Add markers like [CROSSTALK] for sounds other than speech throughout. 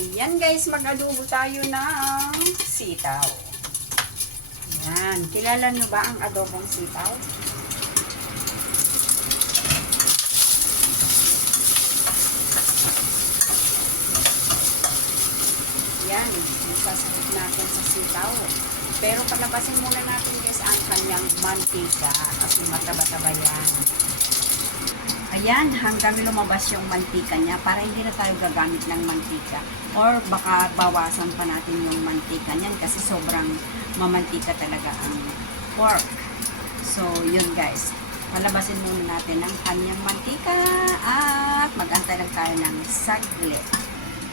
Ayan guys, mag-adobo tayo ng sitaw. Ayan, kilala nyo ba ang adobong sitaw? Ayan, sasahog natin sa sitaw. Pero palabasin muna natin guys ang kanyang mantika kasi mataba-taba yan. Ayan, hanggang lumabas yung mantika niya para hindi na tayo gagamit ng mantika. Or baka bawasan pa natin yung mantika niyan kasi sobrang mamantika talaga ang pork. So, yun guys. Palabasin muna natin ang kanyang mantika at mag-antay lang tayo ng saglit.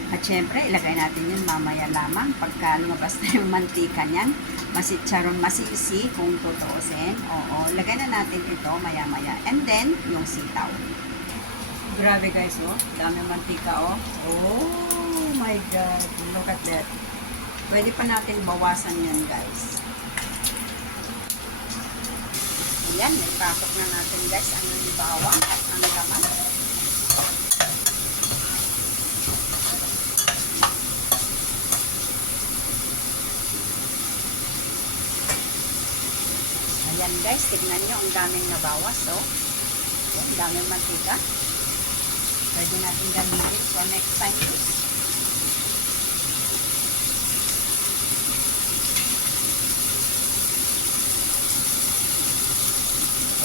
At syempre, ilagay natin yun mamaya lamang pagka lumabas na yung mantika niyan. Masitsaron masisi kung tutuusin. Oo, lagay na natin ito maya-maya. And then, yung sitaw. Grabe guys, oh. Dami mantika, oh. Oh my God. Look at that. Pwede pa natin bawasan yan, guys. Ayan, ipasok na natin, guys, ang bawang at ang laman. Ayan guys, tignan nyo ang daming nabawas, oh. Ayan, daming mantika. Pwede natin gamitin for next time use.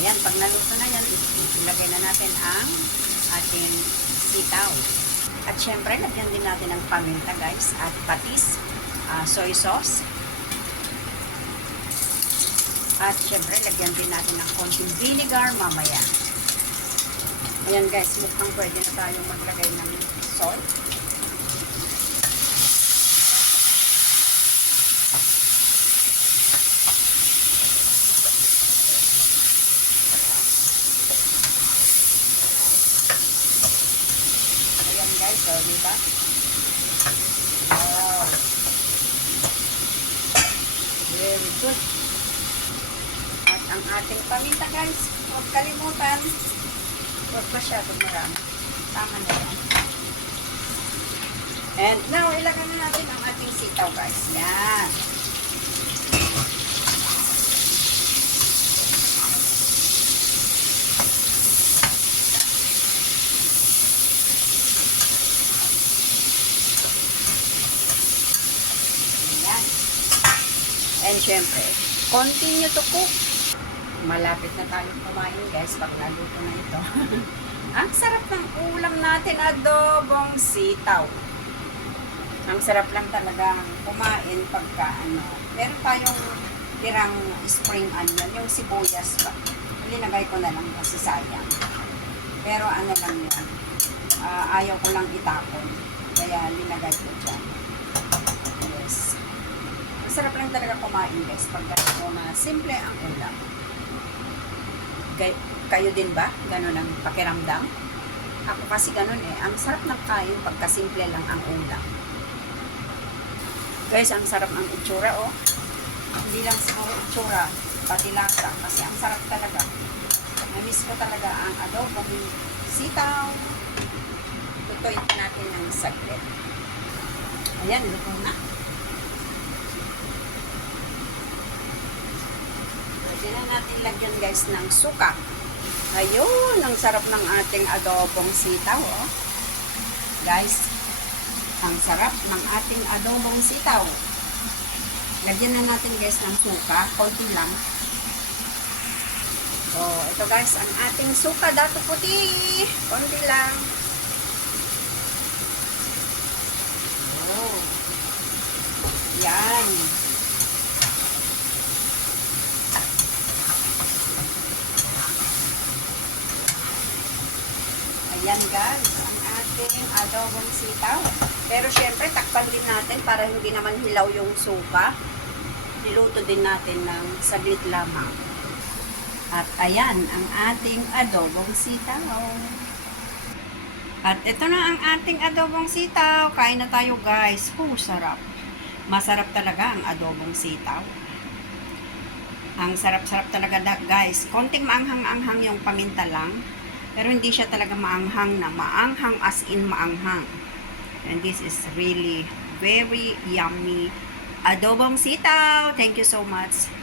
Ayan, pag naluto na yan, ilagay na natin ang ating sitaw. At syempre, lagyan din natin ng paminta guys at patis, ah, soy sauce, at syempre, lagyan din natin ng konting vinegar mamaya. Ayan guys, mukhang pwede na tayong maglagay ng salt. Ayan guys, so diba? Wow! Very good. Ang ating paminta guys, huwag kalimutan. Huwag masyadong marami. Tama na yan. And now, ilagay na natin ang ating sitaw guys. Yan. Yan. And syempre, continue to cook. Malapit na tayong kumain guys pag naluto na ito. [LAUGHS] Ang sarap ng ulam natin, adobong sitaw. Ang sarap lang talaga kumain pagka ano. Meron tayong tirang spring onion, yung sibuyas pa. Linagay ko na lang kasi sayang. Pero ano lang yan, ah, ayaw ko lang itapon. Kaya linagay ko dyan. Yes. Masarap lang talaga kumain guys pag ganito na simple ang ulam. Kayo din ba? Ganon ang pakiramdam? Ako kasi ganon eh. Ang sarap ng kain pagka simple lang ang ulam. Guys, ang sarap ng itsura oh. Hindi lang siguro itsura, pati lasa. Kasi ang sarap talaga. Namiss ko talaga ang adobo, sitaw. Tutoy natin ng saglit. Ayan, luto na. Pwede na natin lagyan guys ng suka. Ayun, ang sarap ng ating adobong sitaw. Oh. Guys, ang sarap ng ating adobong sitaw. Lagyan na natin guys ng suka, konti lang. So, ito guys, ang ating suka, dato puti. Konti lang. Oh. Yan. Ayan guys, ang ating adobong sitaw. Pero syempre, takpan din natin para hindi naman hilaw yung suka. Niluto din natin ng saglit lamang. At ayan, ang ating adobong sitaw. At ito na ang ating adobong sitaw. Kain na tayo guys. Oh, sarap. Masarap talaga ang adobong sitaw. Ang sarap-sarap talaga guys. Konting maanghang-anghang yung paminta lang. Pero hindi siya talaga maanghang na maanghang as in maanghang. And this is really very yummy adobong sitaw. Thank you so much.